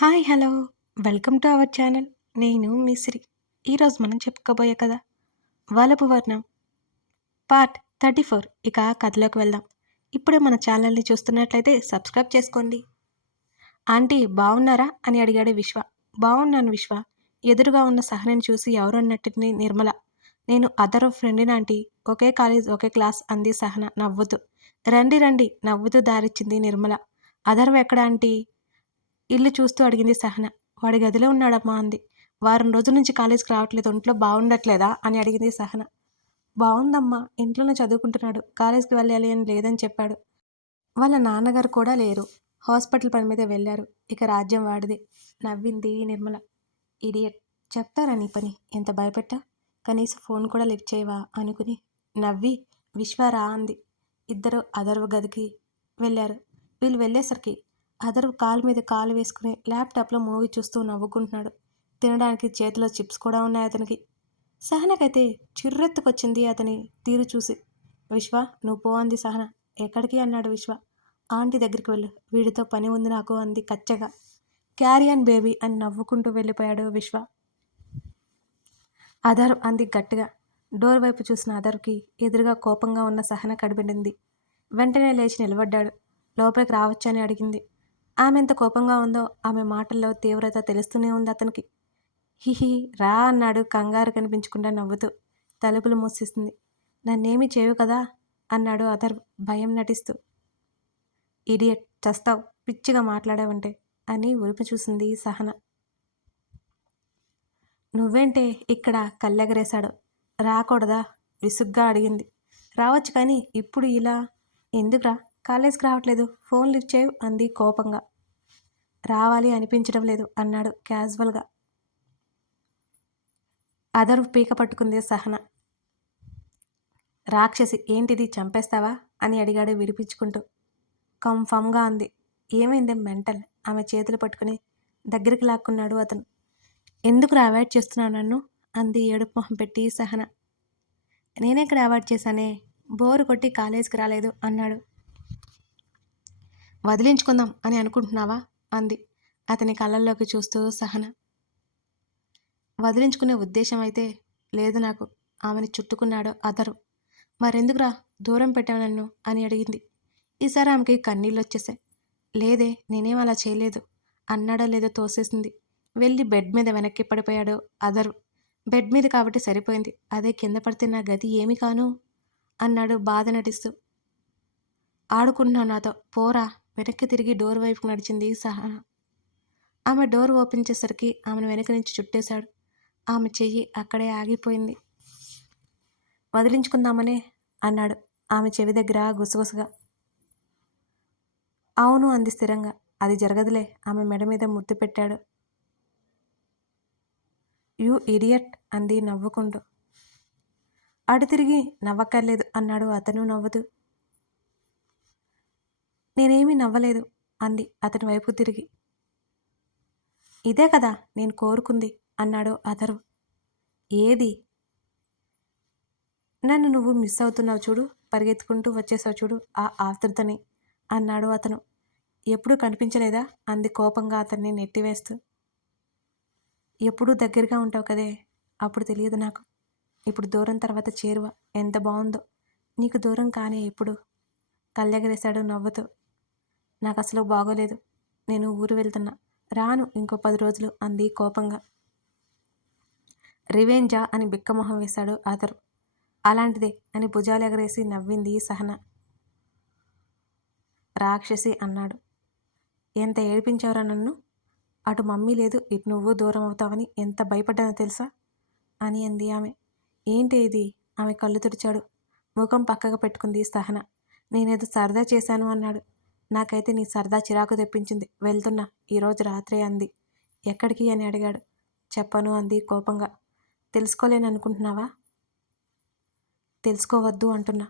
Hi hello. Welcome to our channel. నేను మిశ్రి ఈరోజు మనం చెప్పుకోబోయే కదా వలపు వర్ణం పార్ట్ థర్టీ ఫోర్. ఇక కథలోకి వెళ్దాం. ఇప్పుడే మన ఛానల్ని చూస్తున్నట్లయితే సబ్స్క్రైబ్ చేసుకోండి. ఆంటీ బాగున్నారా అని అడిగాడు విశ్వ. బాగున్నాను విశ్వ. ఎదురుగా ఉన్న సహనని చూసి ఎవరు అన్నట్టుని నిర్మల. నేను అదర్ ఫ్రెండ్ని ఆంటీ. ఒకే కాలేజ్ ఒకే క్లాస్ అంది సహన. నవ్వుతూ. రండి రండి. నవ్వుతూ దారిచ్చింది నిర్మల. అదర్వ్ ఎక్కడ ఆంటీ? ఇల్లు చూస్తూ అడిగింది సహన. వాడి గదిలో ఉన్నాడమ్మా అంది. వారం రోజుల నుంచి కాలేజీకి రావట్లేదు. ఒంట్లో బాగుండట్లేదా? అని అడిగింది సహన. బాగుందమ్మా. ఇంట్లోనే చదువుకుంటున్నాడు. కాలేజీకి వెళ్ళాలి అని లేదని చెప్పాడు. వాళ్ళ నాన్నగారు కూడా లేరు. హాస్పిటల్ పని మీద వెళ్ళారు. ఇక రాజ్యం వాడిది. నవ్వింది నిర్మల. ఇడియట్. చెప్తారా నీ పని? ఎంత భయపెట్టా? కనీసం ఫోన్ కూడా లిఫ్ట్ చేయవా? అనుకుని నవ్వి విశ్వరా అంది. ఇద్దరు అదర్వ గదికి వెళ్ళారు. వీళ్ళు వెళ్ళేసరికి అదర్ కాలు మీద కాలు వేసుకుని ల్యాప్టాప్లో మూవీ చూస్తూ నవ్వుకుంటున్నాడు. తినడానికి చేతిలో చిప్స్ కూడా ఉన్నాయి అతనికి. సహనకైతే చిర్రెత్తుకొచ్చింది అతని తీరు చూసి. విశ్వ నువ్వు పో అంది సహన. ఎక్కడికి? అన్నాడు విశ్వ. ఆంటీ దగ్గరికి వెళ్ళు. వీడితో పని ఉంది నాకు అంది కచ్చగా. క్యారియన్ బేబీ అని నవ్వుకుంటూ వెళ్ళిపోయాడు విశ్వ. అదర్ అంది గట్టిగా. డోర్ వైపు చూసిన అదర్కి ఎదురుగా కోపంగా ఉన్న సహన కడిపెడింది వెంటనే లేచి నిలబడ్డాడు. లోపలికి రావచ్చని అడిగింది. ఆమె ఎంత కోపంగా ఉందో ఆమె మాటల్లో తీవ్రత తెలుస్తూనే ఉంది అతనికి. హిహి రా అన్నాడు కంగారు కనిపించకుండా నవ్వుతూ. తలుపులు మూసిస్తుంది నన్నేమి చేయవు కదా? అన్నాడు అదర్ భయం నటిస్తూ. ఇడియట్ చస్తావు పిచ్చిగా మాట్లాడావంటే అని ఉరిపి చూసింది సహన. నువ్వేంటే ఇక్కడ కళ్ళెగరేశాడు? రాకూడదా? విసుగ్గా అడిగింది. రావచ్చు కానీ ఇప్పుడు ఇలా ఎందుకురా? కాలేజ్కి రావట్లేదు. ఫోన్ లిఫ్ట్ చేయు అంది కోపంగా. రావాలి అనిపించడం లేదు అన్నాడు క్యాజువల్గా. అదరు పీక పట్టుకుంది సహన. రాక్షసి ఏంటిది? చంపేస్తావా? అని అడిగాడు విడిపించుకుంటూ. కంఫామ్గా అంది. ఏమైంది మెంటల్? ఆమె చేతులు పట్టుకుని దగ్గరికి లాక్కున్నాడు అతను. ఎందుకు అవాయిడ్ చేస్తున్నావు నన్ను? అంది ఏడుపు మొహం పెట్టి సహన. నేనెక్కడ అవాయిడ్ చేశానే? బోరు కొట్టి కాలేజీకి రాలేదు అన్నాడు వదిలించుకుందాం అని అనుకుంటున్నావా? అంది. అతని కళ్ళల్లోకి చూస్తూ సహన. వదిలించుకునే ఉద్దేశం అయితే లేదు నాకు. ఆమెని చుట్టుకున్నాడు అదరు మరెందుకురా? దూరం పెట్టావు నన్ను అని అడిగింది. ఈసారి ఆమెకి కన్నీళ్ళు వచ్చేసాయి లేదే నేనేం అలా చేయలేదు. అన్నాడో లేదో తోసేసింది. వెళ్ళి బెడ్ మీద వెనక్కి పడిపోయాడు అదరు. బెడ్ మీద కాబట్టి సరిపోయింది. అదే కింద పడితే నా గది ఏమి కాను? అన్నాడు బాధ నటిస్తూ. ఆడుకుంటున్నావు నాతో. పోరా. వెనక్కి తిరిగి డోర్ వైపు నడిచింది సహా. ఆమె డోర్ ఓపెన్ చేసరికి ఆమెను వెనక నుంచి చుట్టేశాడు. ఆమె చెయ్యి అక్కడే ఆగిపోయింది. వదిలించుకుందామనే అన్నాడు ఆమె చెవి దగ్గర గుసగుసగా. అవును అంది స్థిరంగా. అది జరగదులే. ఆమె మెడ మీద ముద్దు పెట్టాడు. యూ ఇడియట్ అంది నవ్వుకుంటూ. అడు తిరిగి నవ్వక్కర్లేదు అన్నాడు అతను నవ్వుతూ. నేనేమీ నవ్వలేదు అంది అతని వైపు తిరిగి. ఇదే కదా నేను కోరుకుంది అన్నాడు అతరు ఏది? నన్ను నువ్వు మిస్ అవుతున్నావు చూడు పరిగెత్తుకుంటూ వచ్చేసావు చూడు ఆ ఆతృతని అన్నాడు అతను. ఎప్పుడూ కనిపించలేదా? అంది కోపంగా అతన్ని నెట్టివేస్తూ. ఎప్పుడూ దగ్గరగా ఉంటావు కదే అప్పుడు తెలియదు నాకు. ఇప్పుడు దూరం తర్వాత చేరువ ఎంత బాగుందో నీకు దూరం కానే ఎప్పుడు. కళ్ళెగరేశాడు నవ్వుతూ. నాకు అసలు బాగోలేదు. నేను ఊరు వెళ్తున్నా. రాను ఇంకో పది రోజులు అంది కోపంగా. రివెంజా అని బిక్కమొహం వేశాడు ఆదరు. అలాంటిదే అని భుజాలు ఎగరేసి నవ్వింది సహన. రాక్షసి అన్నాడు. ఎంత ఏడిపించావురా నన్ను? అటు మమ్మీ లేదు ఇటు నువ్వు దూరం అవుతావని ఎంత భయపడ్డానో తెలుసా? అని అంది ఆమె. ఏంటి ఇది? ఆమె కళ్ళు తుడిచాడు. ముఖం పక్కగా పెట్టుకుంది సహన. నేనేదో సరదా చేశాను అన్నాడు. నాకైతే నీ సరదా చిరాకు తెప్పించింది. వెళ్తున్నా. ఈరోజు రాత్రే అంది. ఎక్కడికి అని అడిగాడు. చెప్పను అంది కోపంగా. తెలుసుకోలేని అనుకుంటున్నావా తెలుసుకోవద్దు అంటున్నా.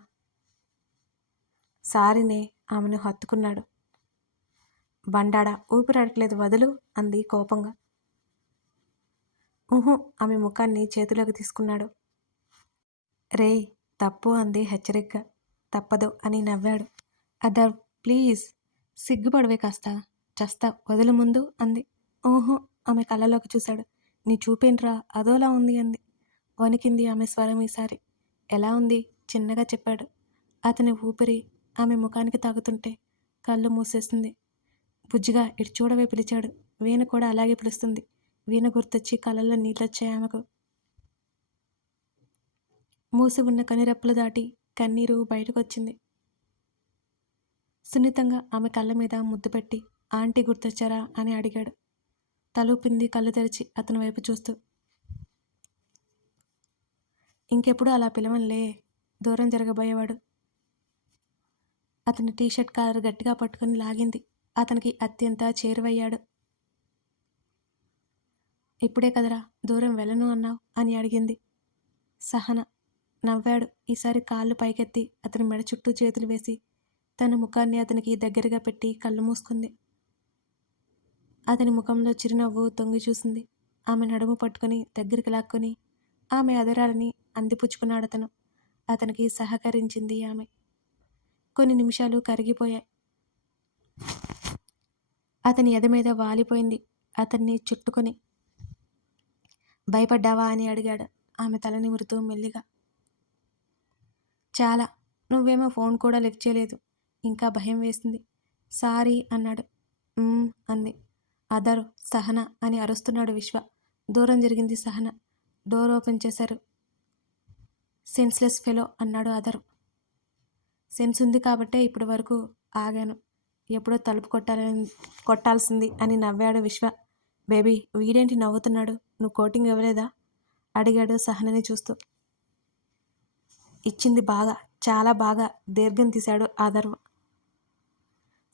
సారినే ఆమెను హత్తుకున్నాడు. బండాడా ఊపిరాడట్లేదు వదులు అంది కోపంగా. ఊహు ఆమె ముఖాన్ని చేతిలోకి తీసుకున్నాడు. రే తప్పు అంది హెచ్చరికగా. తప్పదు అని నవ్వాడు. అదర్ ప్లీజ్ సిగ్గుపడవే కాస్త. చస్తా వదిలి ముందు అంది. ఓహో ఆమె కళ్ళలోకి చూశాడు. నీ చూపేంట్రా అదోలా ఉంది అంది. వణికింది ఆమె స్వరం ఈసారి. ఎలా ఉంది? చిన్నగా చెప్పాడు. అతని ఊపిరి ఆమె ముఖానికి తాగుతుంటే కళ్ళు మూసేస్తుంది బుజ్జిగా ఇటు చూడవే పిలిచాడు. వీణ కూడా అలాగే పిలుస్తుంది. వీణ గుర్తొచ్చి కళ్ళల్లో నీళ్ళొచ్చాయి ఆమెకు. మూసి ఉన్న కనిరెప్పలు దాటి కన్నీరు బయటకు వచ్చింది సున్నితంగా ఆమె కళ్ళ మీద ముద్దు పెట్టి ఆంటీ గుర్తొచ్చారా? అని అడిగాడు. తలూపింది కళ్ళు తెరిచి అతని వైపు చూస్తూ. ఇంకెప్పుడు అలా పిలవనులే దూరం జరగబోయేవాడు. అతని టీషర్ట్ కాలర్ గట్టిగా పట్టుకుని లాగింది. అతనికి అత్యంత చేరువయ్యాడు. ఇప్పుడే కదరా దూరం వెళ్ళను అన్నావు? అని అడిగింది. సహన నవ్వాడు. ఈసారి కాళ్ళు పైకెత్తి అతని మెడ చుట్టూ చేతులు వేసి తన ముఖాన్ని అతనికి దగ్గరగా పెట్టి కళ్ళు మూసుకుంది. అతని ముఖంలో చిరునవ్వు తొంగి చూసింది. ఆమె నడుము పట్టుకొని దగ్గరికి లాక్కొని ఆమె అదరాలని అందిపుచ్చుకున్నాడు అతను. అతనికి సహకరించింది ఆమె. కొన్ని నిమిషాలు కరిగిపోయాయి. అతని ఎద మీద వాలిపోయింది. అతన్ని చుట్టుకొని. భయపడ్డావా అని అడిగాడు. ఆమె తల నిమురుతూ మెల్లిగా. చాలా. నువ్వేమో ఫోన్ కూడా లిఫ్ట్ చేయలేదు. ఇంకా భయం వేసింది. సారీ అన్నాడు. అంది. అదరు సహన అని అరుస్తున్నాడు విశ్వ. దూరం జరిగింది సహన. డోర్ ఓపెన్ చేశారు. సెన్స్లెస్ ఫెలో అన్నాడు అదరు. సెన్స్ ఉంది కాబట్టే ఇప్పటి వరకు ఆగాను. ఎప్పుడో తలుపు కొట్టాలని కొట్టాల్సింది అని నవ్వాడు విశ్వ. బేబీ వీడేంటి నవ్వుతున్నాడు? నువ్వు కోటింగ్ ఇవ్వలేదా? అడిగాడు సహనని చూస్తూ. ఇచ్చింది బాగా చాలా బాగా దీర్ఘం తీశాడు ఆదర్వ్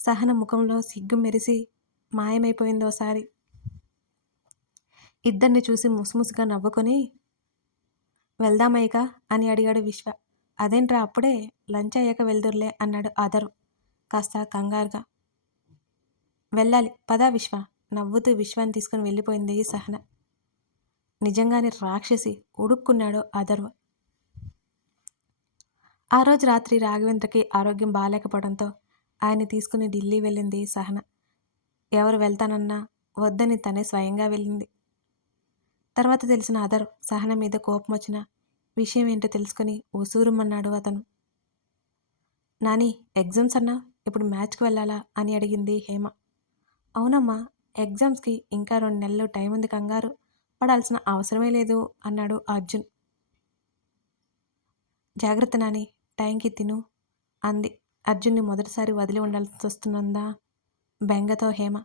సహన ముఖంలో సిగ్గు మెరిసి మాయమైపోయిందోసారి ఇద్దరిని చూసి ముసుముసుగా నవ్వుకొని వెళ్దామయ్యగా అని అడిగాడు విశ్వ. అదేంట్రా అప్పుడే లంచ్ అయ్యాక వెళ్దురులే అన్నాడు ఆదర్వ్ కాస్త కంగారుగా. వెళ్ళాలి పదా విశ్వ నవ్వుతూ విశ్వాన్ని తీసుకుని వెళ్ళిపోయింది సహన. నిజంగానే రాక్షసి ఉడుక్కున్నాడు అదర్వ ఆ రోజు రాత్రి రాఘవేంద్రకి ఆరోగ్యం బాగాలేకపోవడంతో ఆయన తీసుకుని ఢిల్లీ వెళ్ళింది సహన. ఎవరు వెళ్తానన్నా వద్దని తనే స్వయంగా వెళ్ళింది. తర్వాత తెలిసిన అదర్ సహన మీద కోపం వచ్చిన విషయం ఏంటో తెలుసుకుని ఉసూరుమన్నాడు అతను. నాని ఎగ్జామ్స్ అన్నా? ఇప్పుడు మ్యాచ్కి వెళ్ళాలా? అని అడిగింది హేమ. అవునమ్మా ఎగ్జామ్స్కి ఇంకా రెండు నెలలు టైం ఉంది కంగారు. పడాల్సిన అవసరమే లేదు అన్నాడు అర్జున్. జాగ్రత్త నాని టైంకి తిను అంది. అర్జున్ని మొదటిసారి వదిలి ఉండాల్సి వస్తున్నందా బెంగతో హేమ.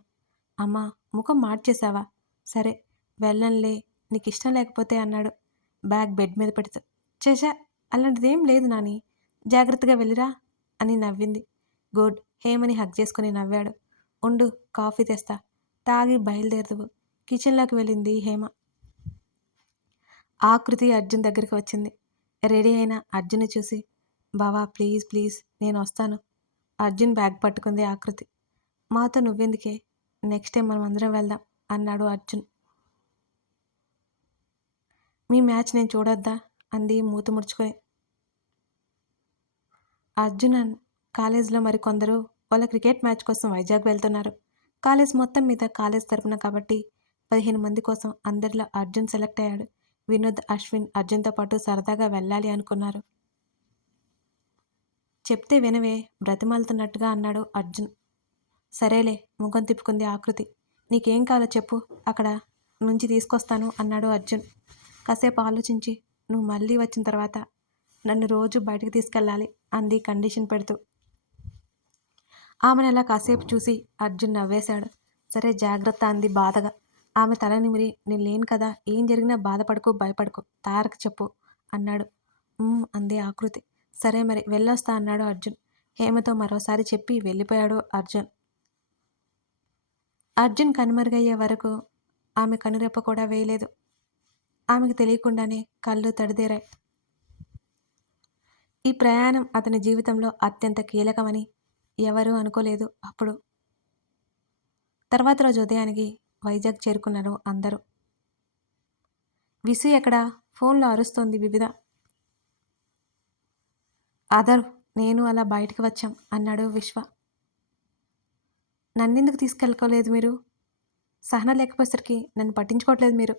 అమ్మా ముఖం మార్చేశావా? సరే వెళ్ళంలే నీకు ఇష్టం లేకపోతే అన్నాడు. బ్యాగ్ బెడ్ మీద పెడుతూ. చేశా అలాంటిదేం లేదు నాని. జాగ్రత్తగా వెళ్ళిరా అని నవ్వింది. గుడ్ హేమని హక్ చేసుకుని నవ్వాడు. ఉండు కాఫీ తెస్తా. తాగి బయలుదేరదువు. కిచెన్లోకి వెళ్ళింది హేమ. ఆకృతి అర్జున్ దగ్గరికి వచ్చింది. రెడీ అయిన అర్జున్ని చూసి బావా ప్లీజ్ ప్లీజ్ నేను వస్తాను. అర్జున్ బ్యాగ్ పట్టుకుంది ఆకృతి. మాతో నువ్వెందుకే? నెక్స్ట్ టైం మనం అందరం వెళ్దాం అన్నాడు అర్జున్. మీ మ్యాచ్ నేను చూడొద్దా? అంది మూత ముడుచుకొని. అర్జున్ అన్- కాలేజీలో మరి కొందరు వాళ్ళ క్రికెట్ మ్యాచ్ కోసం వైజాగ్ వెళ్తున్నారు. కాలేజ్ మొత్తం మీద కాలేజ్ తరపున కాబట్టి పదిహేను మంది కోసం అందరిలో అర్జున్ సెలెక్ట్ అయ్యాడు. వినోద్ అశ్విన్ అర్జున్తో పాటు సరదాగా వెళ్ళాలి అనుకున్నారు. చెప్తే వినవే బ్రతిమాలుతున్నట్టుగా అన్నాడు అర్జున్. సరేలే ముఖం తిప్పుకుంది ఆకృతి. నీకేం కావాలో చెప్పు అక్కడ నుంచి తీసుకొస్తాను అన్నాడు అర్జున్. కాసేపు ఆలోచించి నువ్వు మళ్ళీ వచ్చిన తర్వాత నన్ను రోజు బయటకు తీసుకెళ్ళాలి అంది కండిషన్ పెడుతూ. ఆమెను అలా కాసేపు చూసి అర్జున్ నవ్వేశాడు. సరే జాగ్రత్త అంది బాధగా. ఆమె తల నిమిరి నేను లేను కదా ఏం జరిగినా బాధపడకు భయపడకు తారక్ చెప్పు అన్నాడు. అంది ఆకృతి. సరే మరి వెళ్ళొస్తా అన్నాడు అర్జున్. హేమతో మరోసారి చెప్పి వెళ్ళిపోయాడు అర్జున్. అర్జున్ కనుమరుగయ్యే వరకు ఆమె కనురెప్ప కూడా వేయలేదు. ఆమెకు తెలియకుండానే కళ్ళు తడిదేరాయి. ఈ ప్రయాణం అతని జీవితంలో అత్యంత కీలకమని ఎవరూ అనుకోలేదు అప్పుడు. తర్వాత రోజు ఉదయానికి వైజాగ్ చేరుకున్నారు అందరూ. విసు ఎక్కడ ఫోన్లో అరుస్తోంది వివిధ. అదర్ నేను అలా బయటికి వచ్చాం అన్నాడు విశ్వ. నన్నెందుకు తీసుకెళ్ళుకోలేదు మీరు? సహనం లేకపోయేసరికి నన్ను పట్టించుకోవట్లేదు మీరు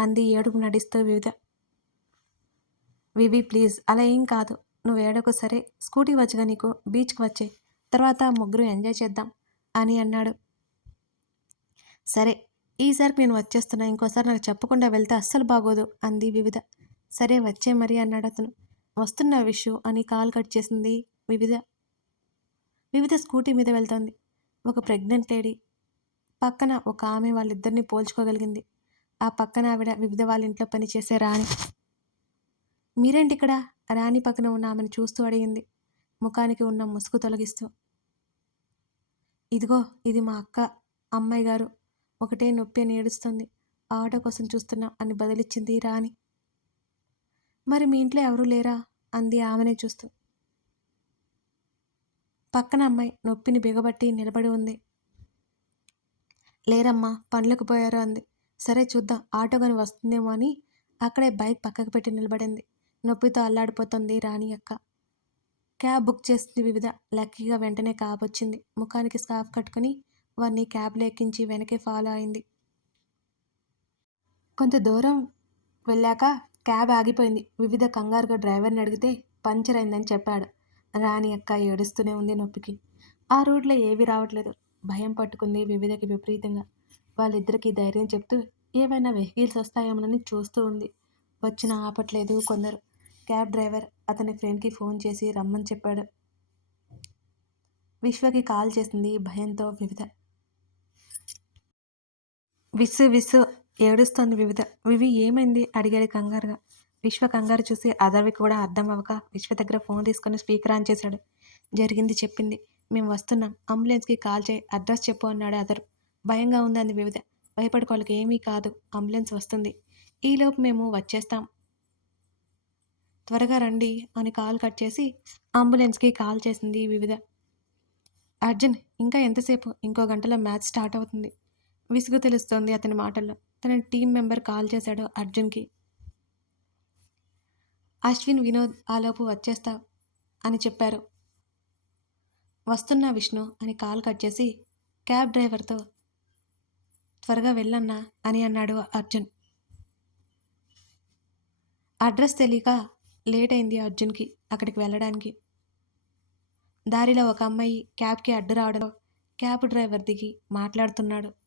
అంది ఏడుపు నడిస్తూ వివిధ. వివి ప్లీజ్ అలా ఏం కాదు నువ్వు ఏడకు సరే స్కూటీ వచ్చగా నీకు బీచ్కి వచ్చే తర్వాత ముగ్గురు ఎంజాయ్ చేద్దాం అని అన్నాడు. సరే ఈసారికి నేను వచ్చేస్తున్నా ఇంకోసారి నాకు చెప్పకుండా వెళ్తే అస్సలు బాగోదు అంది వివిధ. సరే వచ్చే మరి అన్నాడు అతను. వస్తున్న విషు అని కాల్ కట్ చేసింది వివిధ వివిధ స్కూటీ మీద వెళ్తోంది. ఒక ప్రెగ్నెంట్ లేడీ. పక్కన ఒక ఆమె వాళ్ళిద్దరిని పోల్చుకోగలిగింది. ఆ పక్కన ఆవిడ వివిధ వాళ్ళ ఇంట్లో పనిచేసే రాణి. మీరేంటి ఇక్కడ? రాణి పక్కన ఉన్న ఆమెను చూస్తూ అడిగింది. ముఖానికి ఉన్న ముసుగు తొలగిస్తూ. ఇదిగో ఇది మా అక్క అమ్మాయి గారు. ఒకటే నొప్పి అని ఏడుస్తుంది. ఆటో కోసం చూస్తున్నాం అని బదిలిచ్చింది రాణి. మరి మీ ఇంట్లో ఎవరూ లేరా? అంది ఆమెనే చూస్తూ. పక్కన అమ్మాయి నొప్పిని బిగబట్టి నిలబడి ఉంది. లేరమ్మా పనులకు పోయారు అంది. సరే చూద్దాం ఆటో కానీ వస్తుందేమో అని అక్కడే బైక్ పక్కకు పెట్టి నిలబడింది. నొప్పితో అల్లాడిపోతుంది రాణి అక్క. క్యాబ్ బుక్ చేసింది వివిధ. లక్కీగా వెంటనే క్యాబ్ వచ్చింది. ముఖానికి స్కార్ఫ్ కట్టుకుని వారిని క్యాబ్లో ఎక్కించి వెనకే ఫాలో అయింది. కొంత దూరం వెళ్ళాక క్యాబ్ ఆగిపోయింది. వివిధ కంగారుగా డ్రైవర్ని అడిగితే పంచర్ అయిందని చెప్పాడు. రాణి అక్క ఏడుస్తూనే ఉంది నొప్పికి. ఆ రోడ్లో ఏవి రావట్లేదు. భయం పట్టుకుంది వివిధకి విపరీతంగా. వాళ్ళిద్దరికీ ధైర్యం చెప్తూ ఏవైనా వెహికల్స్ వస్తాయేమోనని చూస్తూ ఉంది. వచ్చిన ఆపట్లేదు కొందరు. క్యాబ్ డ్రైవర్ అతని ఫ్రెండ్కి ఫోన్ చేసి రమ్మని చెప్పాడు. విశ్వకి కాల్ చేసింది భయంతో వివిధ. విస్సు విస్సు ఏడుస్తోంది వివిధ. వివి ఏమైంది? అడిగాడు కంగారుగా. విశ్వ కంగారు చూసి అదర్వి కూడా అర్థం అవ్వక విశ్వ దగ్గర ఫోన్ తీసుకొని స్పీకర్ ఆన్ చేశాడు. జరిగింది చెప్పింది. మేము వస్తున్నాం. అంబులెన్స్కి కాల్ చేయి. అడ్రస్ చెప్పు అన్నాడు అదరు. భయంగా ఉంది అంది వివిధ. భయపడుకోవాలకి ఏమీ కాదు. అంబులెన్స్ వస్తుంది. ఈలోపు మేము వచ్చేస్తాం. త్వరగా రండి అని కాల్ కట్ చేసి అంబులెన్స్కి కాల్ చేసింది వివిధ. అర్జున్ ఇంకా ఎంతసేపు? ఇంకో గంటలో మ్యాచ్ స్టార్ట్ అవుతుంది. విసుగు తెలుస్తోంది అతని మాటల్లో. తన టీం మెంబర్ కాల్ చేశాడు అర్జున్కి. అశ్విన్ వినోద్ ఆలోపు వచ్చేస్తా అని చెప్పారు. వస్తున్నా విష్ణు అని కాల్ కట్ చేసి క్యాబ్ డ్రైవర్తో త్వరగా వెళ్ళన్నా అని అన్నాడు అర్జున్. అడ్రస్ తెలియక లేట్ అయింది అర్జున్కి అక్కడికి వెళ్ళడానికి. దారిలో ఒక అమ్మాయి క్యాబ్కి అడ్డు రావడం క్యాబ్ డ్రైవర్ దిగి మాట్లాడుతున్నాడు.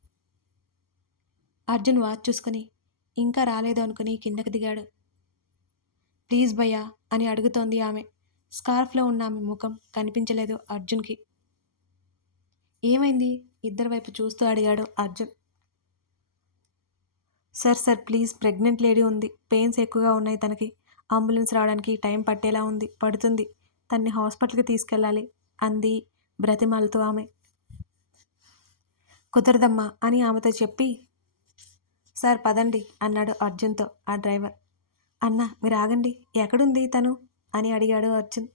అర్జున్ వాచ్ చూసుకుని ఇంకా రాలేదు అనుకుని కిందకి దిగాడు. ప్లీజ్ భయ్యా అని అడుగుతోంది ఆమె. స్కార్ఫ్లో ఉన్న ఆమె ముఖం కనిపించలేదు అర్జున్కి. ఏమైంది? ఇద్దరి వైపు చూస్తూ అడిగాడు Arjun. Sir sir please pregnant lady ఉంది. పెయిన్స్ ఎక్కువగా ఉన్నాయి తనకి. అంబులెన్స్ రావడానికి టైం పట్టేలా ఉంది. పడుతుంది. తన్ని హాస్పిటల్కి తీసుకెళ్ళాలి అంది బ్రతిమాలతో ఆమె. కుదరదమ్మా అని ఆమెతో చెప్పి సార్ పదండి అన్నాడు అర్జున్తో ఆ డ్రైవర్. అన్న మీరు ఆగండి. ఎక్కడుంది తను? అని అడిగాడు అర్జున్.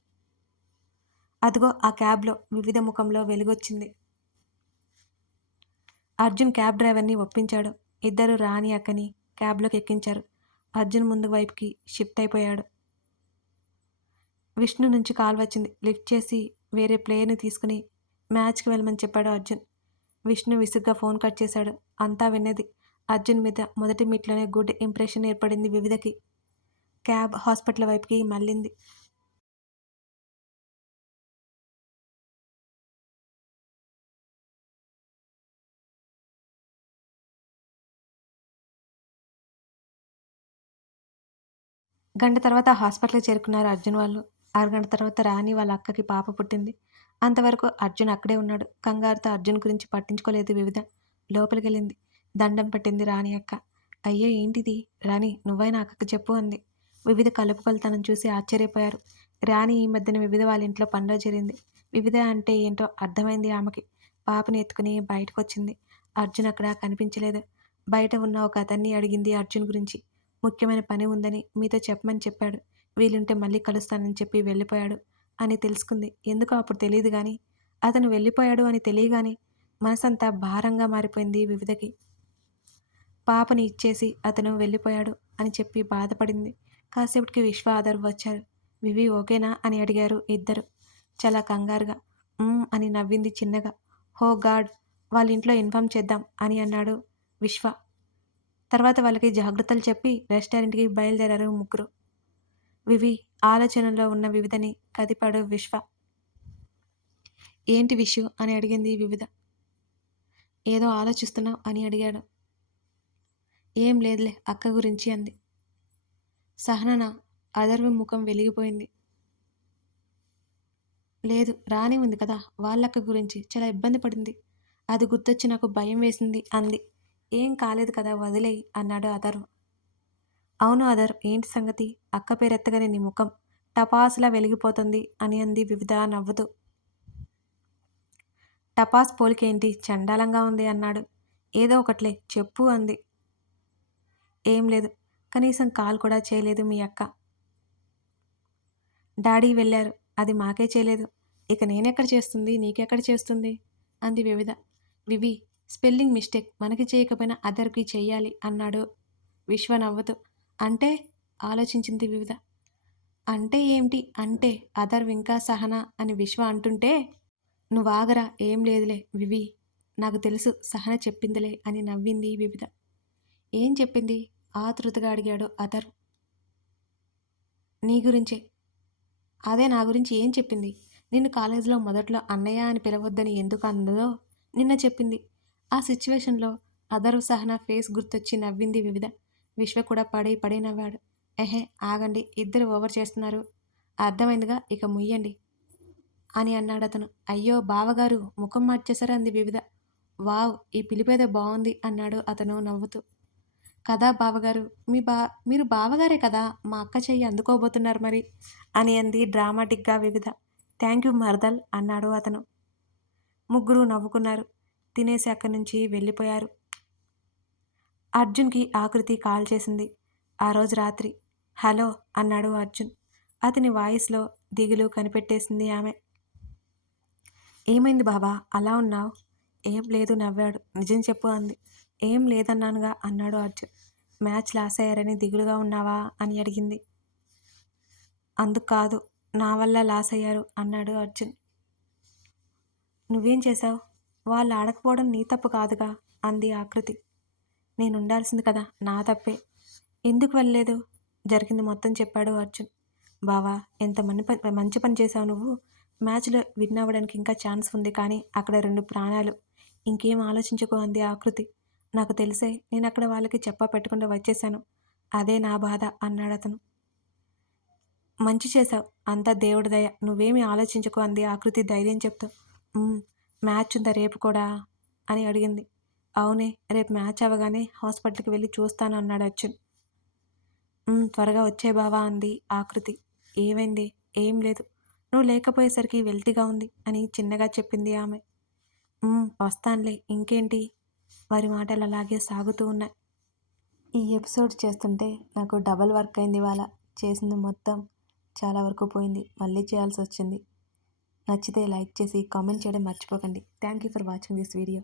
అదిగో ఆ క్యాబ్లో. వివిధ ముఖంలో వెలుగొచ్చింది. అర్జున్ క్యాబ్ డ్రైవర్ని ఒప్పించాడు. ఇద్దరు రాణి అక్కని క్యాబ్లోకి ఎక్కించారు. అర్జున్ ముందు వైపుకి షిఫ్ట్ అయిపోయాడు. విష్ణు నుంచి కాల్ వచ్చింది. లిఫ్ట్ చేసి వేరే ప్లేయర్ని తీసుకుని మ్యాచ్కి వెళ్ళమని చెప్పాడు అర్జున్. విష్ణు విసుగ్గా ఫోన్ కట్ చేశాడు. అంతా విన్నది. అర్జున్ మీద మొదటి మీట్లోనే గుడ్ ఇంప్రెషన్ ఏర్పడింది వివిధకి. క్యాబ్ హాస్పిటల్ వైపుకి మళ్ళింది. గంట తర్వాత హాస్పిటల్కి చేరుకున్నారు అర్జున్ వాళ్ళు. అరగంట తర్వాత రాణి వాళ్ళ అక్కకి పాప పుట్టింది. అంతవరకు అర్జున్ అక్కడే ఉన్నాడు. కంగారుతో అర్జున్ గురించి పట్టించుకోలేదు వివిధ. లోపలికి వెళ్ళింది దండం పట్టింది రాణి అక్క. అయ్యో ఏంటిది? రాణి నువ్వైనా అక్కకి చెప్పు అంది. వివిధ కలుపుకొలతనం చూసి ఆశ్చర్యపోయారు. రాణి ఈ మధ్యన వివిధ వాళ్ళ ఇంట్లో పనిలో చేరింది. వివిధ అంటే ఏంటో అర్థమైంది ఆమెకి. పాపని ఎత్తుకుని బయటకు వచ్చింది అర్జున్ అక్కడ కనిపించలేదు. బయట ఉన్న ఒక అతన్ని అడిగింది అర్జున్ గురించి. ముఖ్యమైన పని ఉందని మీతో చెప్పమని చెప్పాడు. వీలుంటే మళ్ళీ కలుస్తానని చెప్పి వెళ్ళిపోయాడు అని తెలుసుకుంది. ఎందుకో అప్పుడు తెలియదు కానీ అతను వెళ్ళిపోయాడు అని తెలియగానే మనసంతా భారంగా మారిపోయింది వివిధకి. పాపని ఇచ్చేసి అతను వెళ్ళిపోయాడు అని చెప్పి బాధపడింది. కాసేపటికి విశ్వ ఆధార్ వచ్చారు. వివి ఓకేనా అని అడిగారు ఇద్దరు. చాలా కంగారుగా. అని నవ్వింది చిన్నగా. హో గాడ్ వాళ్ళ ఇంట్లో ఇన్ఫామ్ చేద్దాం అని అన్నాడు విశ్వ. తర్వాత వాళ్ళకి జాగ్రత్తలు చెప్పి రెస్టారెంట్కి బయలుదేరారు ముగ్గురు. వివి ఆలోచనలో ఉన్న వివిధని కదిపాడు విశ్వ. ఏంటి విషు అని అడిగింది వివిధ. ఏదో ఆలోచిస్తున్నావు అని అడిగాడు. ఏం లేదులే అక్క గురించి అంది. సహనన అదర్వి ముఖం వెలిగిపోయింది. లేదు రాని ఉంది కదా వాళ్ళక్క గురించి చాలా ఇబ్బంది పడింది. అది గుర్తొచ్చి నాకు భయం వేసింది అంది. ఏం కాలేదు కదా వదిలేయి అన్నాడు అదర్ అవును అదర్ ఏంటి సంగతి? అక్క పేరెత్తగానే నీ ముఖం. టపాసులా వెలిగిపోతుంది అని అంది వివిధ నవ్వుతూ. టపాస్ పోలికేంటి చండాలంగా ఉంది అన్నాడు. ఏదో ఒకట్లే చెప్పు అంది. ఏం లేదు. కనీసం కాల్ కూడా చేయలేదు మీ అక్క. డాడీ వెళ్ళారు. అది మాకే చేయలేదు. ఇక నేనెక్కడ చేస్తుంది? నీకెక్కడ చేస్తుంది? అంది వివిధ. వివి స్పెల్లింగ్ మిస్టేక్. మనకి చేయకపోయినా అదర్కి చెయ్యాలి అన్నాడు విశ్వ నవ్వుతూ. అంటే? ఆలోచించింది వివిధ. అంటే ఏమిటి? అంటే అదర్ ఇంకా సహన అని విశ్వ అంటుంటే? నువ్వు ఆగరా? ఏం లేదులే వివి. నాకు తెలుసు సహన చెప్పిందిలే అని నవ్వింది వివిధ. ఏం చెప్పింది? ఆతృతగా అడిగాడు అథర్ నీ గురించే. అదే నా గురించి ఏం చెప్పింది? నిన్ను కాలేజీలో మొదట్లో అన్నయ్య అని పిలవద్దని ఎందుకు అన్నదో నిన్న చెప్పింది. ఆ సిచ్యువేషన్లో అదర్ సహన ఫేస్ గుర్తొచ్చి నవ్వింది వివిధ. విశ్వ కూడా పడి పడి నవ్వాడు. ఎహే ఆగండి ఇద్దరు ఓవర్ చేస్తున్నారు. అర్థమైందిగా ఇక ముయ్యండి అని అన్నాడు అతను. అయ్యో బావగారు ముఖం మార్చేశారు అంది వివిధ. వావ్ ఈ పిలిపేదో బాగుంది అన్నాడు అతను నవ్వుతూ. కదా బావగారు? మీ బా మీరు బావగారే కదా మా అక్క చెయ్యి అందుకోబోతున్నారు మరి? అని అంది డ్రామాటిక్గా వివిధ. థ్యాంక్ యూ మర్దల్ అన్నాడు అతను. ముగ్గురు నవ్వుకున్నారు. తినేసి అక్కడి నుంచి వెళ్ళిపోయారు. అర్జున్కి ఆకృతి కాల్ చేసింది. ఆ రోజు రాత్రి. హలో అన్నాడు అర్జున్. అతని వాయిస్లో దిగులు కనిపెట్టేసింది ఆమె. ఏమైంది బాబా అలా ఉన్నావు? ఏం లేదు నవ్వాడు. నిజం చెప్పు అంది. ఏం లేదన్నానుగా అన్నాడు అర్జున్ మ్యాచ్ లాస్ అయ్యారని దిగులుగా ఉన్నావా అని అడిగింది. అందుకు కాదు నా వల్ల లాస్ అయ్యారు అన్నాడు అర్జున్. నువ్వేం చేశావు? వాళ్ళు ఆడకపోవడం నీ తప్పు కాదుగా అంది ఆకృతి నేను ఉండాల్సింది కదా నా తప్పే. ఎందుకు వెళ్ళలేదు? జరిగింది మొత్తం చెప్పాడు అర్జున్. బావా ఎంత మని పని మంచి పని చేశావు నువ్వు. మ్యాచ్లో విన్ అవ్వడానికి ఇంకా ఛాన్స్ ఉంది కానీ అక్కడ రెండు ప్రాణాలు. ఇంకేం ఆలోచించుకో అంది ఆకృతి నాకు తెలిసే నేను అక్కడ వాళ్ళకి చెప్ప పెట్టకుండా వచ్చేసాను అదే నా బాధ అన్నాడు అతను. మంచి చేశావు. అంతా దేవుడి దయ. నువ్వేమి ఆలోచించుకో అంది ఆకృతి ధైర్యం చెప్తూ. మ్యాచ్ ఉందా రేపు కూడా? అని అడిగింది. అవునే రేపు మ్యాచ్ అవ్వగానే హాస్పిటల్కి వెళ్ళి చూస్తాను అన్నాడు అర్జున్. త్వరగా వచ్చే బావా అంది ఆకృతి ఏమైంది? ఏం లేదు. నువ్వు లేకపోయేసరికి వెల్తిగా ఉంది అని చిన్నగా చెప్పింది ఆమె. వస్తానులే. ఇంకేంటి? వారి మాటలు అలాగే సాగుతూ ఉన్నాయి. ఈ ఎపిసోడ్ చేస్తుంటే నాకు డబల్ వర్క్ అయింది ఇవాళ. చేసింది మొత్తం చాలా వరకు పోయింది. మళ్ళీ చేయాల్సి వచ్చింది. నచ్చితే లైక్ చేసి కామెంట్ చేయడం మర్చిపోకండి. Thank you for watching this video.